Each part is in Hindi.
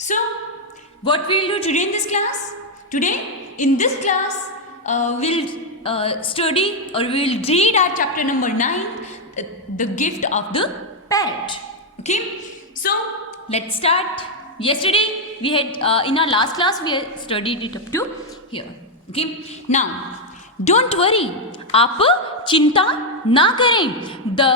So, what we'll do today in this class? Today, in this class, we'll study or we'll read our chapter number 9, the gift of the parrot. Okay, so let's start. Yesterday, we had in our last class we had studied it up to here. Okay, now don't worry, आप चिंता ना करें. The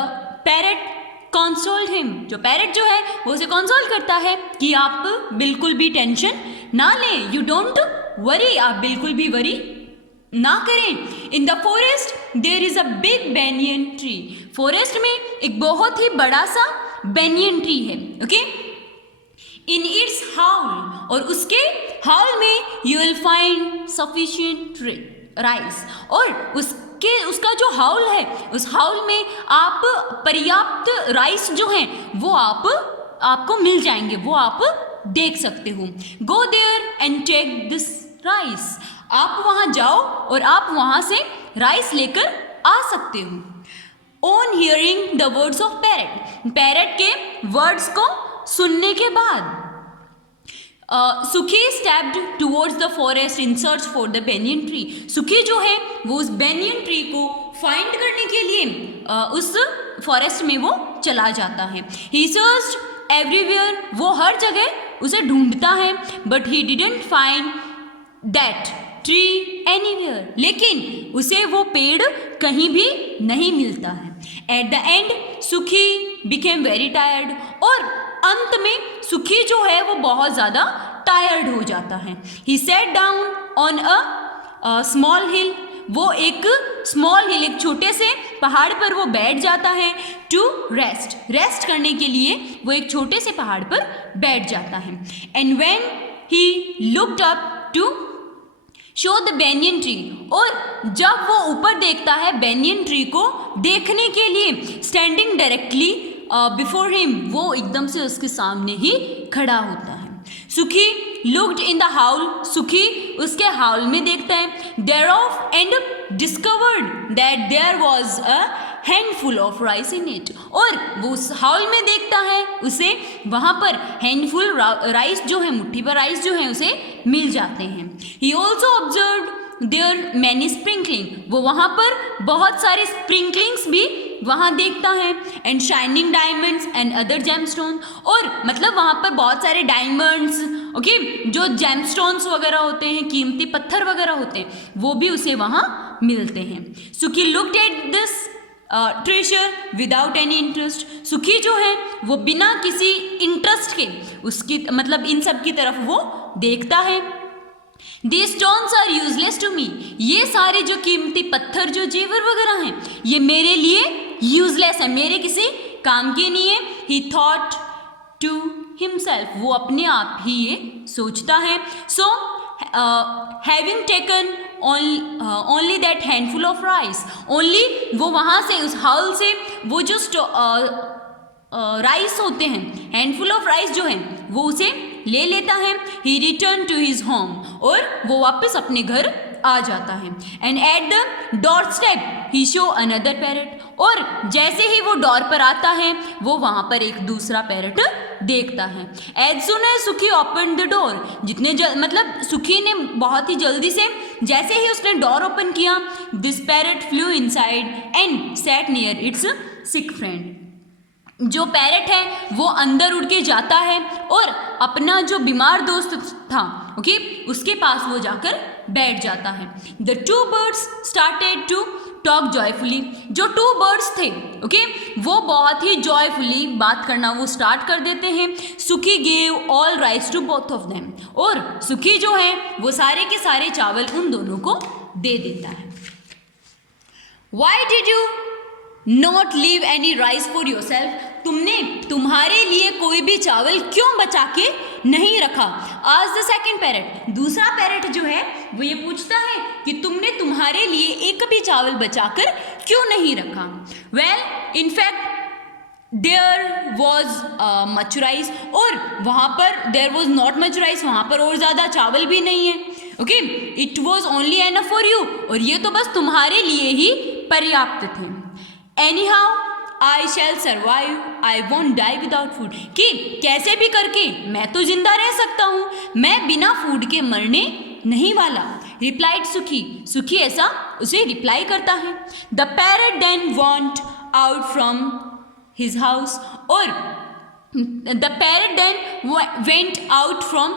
parrot consoled him. जो पैरट जो है वो उसे कंसोल करता है कि आप बिल्कुल भी टेंशन ना लें. यू डोंट वरी, आप बिल्कुल भी वरी ना करें. In the forest there is a big banyan tree. Forest में एक बहुत ही बड़ा सा बेनियन ट्री है. ओके, इन इट्स हाउल, और उसके हाउल में you will find sufficient rice. और उसका जो हाउल है, उस हाउल में आप पर्याप्त राइस जो हैं वो आपको मिल जाएंगे, वो आप देख सकते हो. Go there and take this rice. आप वहाँ जाओ और आप वहाँ से राइस लेकर आ सकते हो. On hearing the words of parrot. Parrot के वर्ड्स को सुनने के बाद सुखी stepped towards the forest in search for the banyan tree. सुखी जो है वो उस बेनियन ट्री को फाइंड करने के लिए उस फॉरेस्ट में वो चला जाता है. ही सर्च्ड एवरीवेयर. वो हर जगह उसे ढूंढता है. But he didn't find that tree anywhere. लेकिन उसे वो पेड़ कहीं भी नहीं मिलता है. एट द एंड सुखी बिकेम वेरी टायर्ड. और अंत में सुखी जो है वो बहुत ज़्यादा टायर्ड हो जाता है. He sat down on a small hill. वो एक स्मॉल हिल, एक छोटे से पहाड़ पर वो बैठ जाता है. टू रेस्ट करने के लिए वो एक छोटे से पहाड़ पर बैठ जाता है. And when he looked up to show the banyan tree. और जब वो ऊपर देखता है बेनियन ट्री को देखने के लिए, स्टैंडिंग डायरेक्टली बिफोर हिम, वो एकदम से उसके सामने ही खड़ा होता है. सुखी लुक्ड इन द हाउल. सुखी उसके हाउल में देखता है. There of and discovered that there was a handful of rice in it. और वो उस हाउल में देखता है, उसे वहाँ पर हैंडफुल राइस जो है, मुट्ठी पर राइस जो है उसे मिल जाते हैं. He also observed there many sprinkling. वो वहाँ पर बहुत सारे स्प्रिंकलिंग्स भी वहाँ देखता है. And shining diamonds and other gemstone. और मतलब वहाँ पर बहुत सारे डायमंड्स, ओके, जो जेमस्टोन्स वगैरह होते हैं, कीमती पत्थर वगैरह होते हैं, वो भी उसे वहाँ मिलते हैं. सुखी looked at this treasure without any interest. सुखी जो है वो बिना किसी इंटरेस्ट के उसकी मतलब इन सब की तरफ वो देखता है. These stones are useless to me. ये सारे जो कीमती पत्थर, जो जेवर वगैरह हैं, ये मेरे लिए यूजलेस है, मेरे किसी काम के नहीं है. He thought to himself. वो अपने आप ही ये सोचता है. So having taken only that handful of rice. Only वो वहाँ से उस हाउल से वो जो राइस होते हैं, हैंडफुल ऑफ राइस जो है वो उसे ले लेता है. ही रिटर्न टू हिज होम. और वो वापस अपने घर आ जाता है. And at the door step he show another parrot. और जैसे ही वो डोर पर आता है वो वहाँ पर एक दूसरा पैरट देखता है. एज सुन एज सुखी ओपन द डोर. जितने मतलब सुखी ने बहुत ही जल्दी से, जैसे ही उसने डोर ओपन किया, this parrot flu inside and set near it's sick friend. जो पैरट है वो अंदर उड़ के जाता है और अपना जो बीमार दोस्त था, ओके, उसके पास वो जाकर बैठ जाता है. The two birds started to talk joyfully. जो टू बर्ड्स थे, ओके, वो बहुत ही जॉयफुली बात करना वो स्टार्ट कर देते हैं. Sukhi gave all rice to both of them. और सुखी जो है वो सारे के सारे चावल उन दोनों को दे देता है. Why did you not leave any rice for your self. तुमने तुम्हारे लिए कोई भी चावल क्यों बचा के नहीं रखा. आज द सेकेंड पैरट. दूसरा पैरट जो है वो ये पूछता है कि तुमने तुम्हारे लिए एक भी चावल बचाकर क्यों नहीं रखा. Well in fact there was much rice. और वहाँ पर there was not much rice. वहाँ पर और ज़्यादा चावल भी नहीं है. Okay, it was only enough for you. और ये तो बस तुम्हारे लिए ही पर्याप्त थे. Anyhow I shall survive, I won't die without food, कि कैसे भी करके मैं तो जिंदा रह सकता हूँ, मैं बिना फूड के मरने नहीं वाला। रिप्लाइड सुखी, सुखी ऐसा उसे रिप्लाई करता है। The parrot then went out from his house, और the parrot then went out from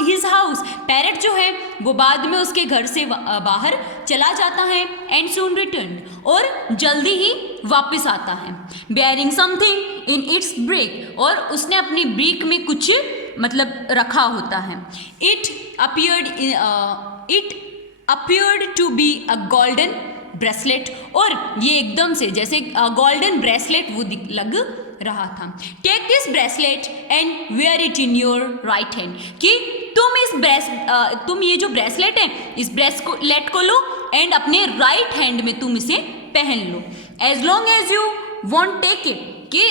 his house, parrot जो है वो बाद में उसके घर से बाहर चला जाता है। एंड सून रिटर्न, और जल्दी ही वापस आता है। Bearing something in its break, और उसने अपनी ब्रेक में कुछ मतलब रखा होता है। It appeared to be a golden bracelet, और ये एकदम से जैसे गोल्डन ब्रेसलेट वो लग रहा था। Take this bracelet and wear it in your right hand, कि तुम ये जो ब्रेसलेट है इस ब्रेसलेट को लो एंड अपने राइट हैंड में तुम इसे पहन लो। As long as you want take it, कि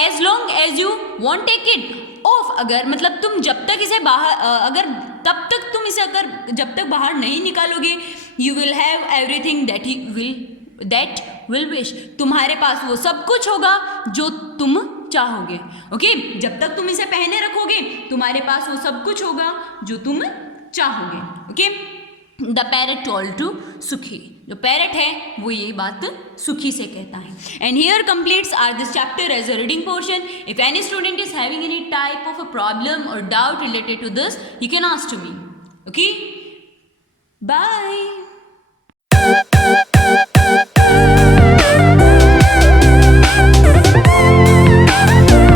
as long as you want take it off, अगर मतलब तुम जब तक इसे बाहर अगर तब तक तुम इसे अगर जब तक बाहर नहीं निकालोगे, you will have everything that will wish, तुम्हारे पास वो सब कुछ होगा जो तुम चाहोगे। ओके, जब तक तुम इसे पहने रखोगे तुम्हारे पास वो सब कुछ होगा जो तुम चाहोगे। Okay, the parrot told to Sukhi, जो पैरट है वो ये बात सुखी से कहता है। And here completes our this chapter as a reading portion. If any student is having any type of a problem or doubt related to this, you can ask to me. Okay, bye.